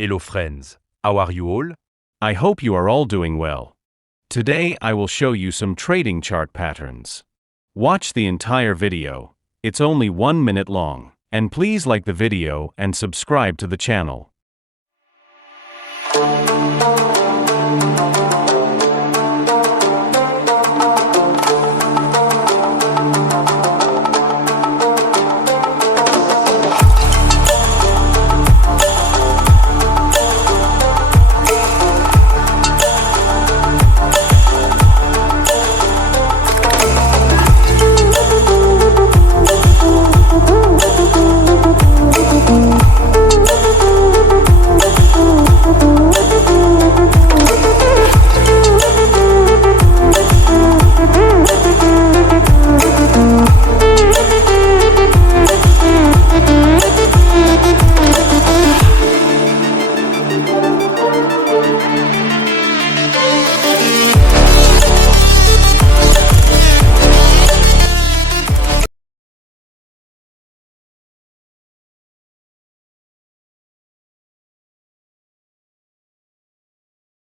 Hello friends, how are you all? I hope you are all doing well. Today I will show you some trading chart patterns. Watch the entire video. It's only 1 minute long. And please like the video and subscribe to the channel.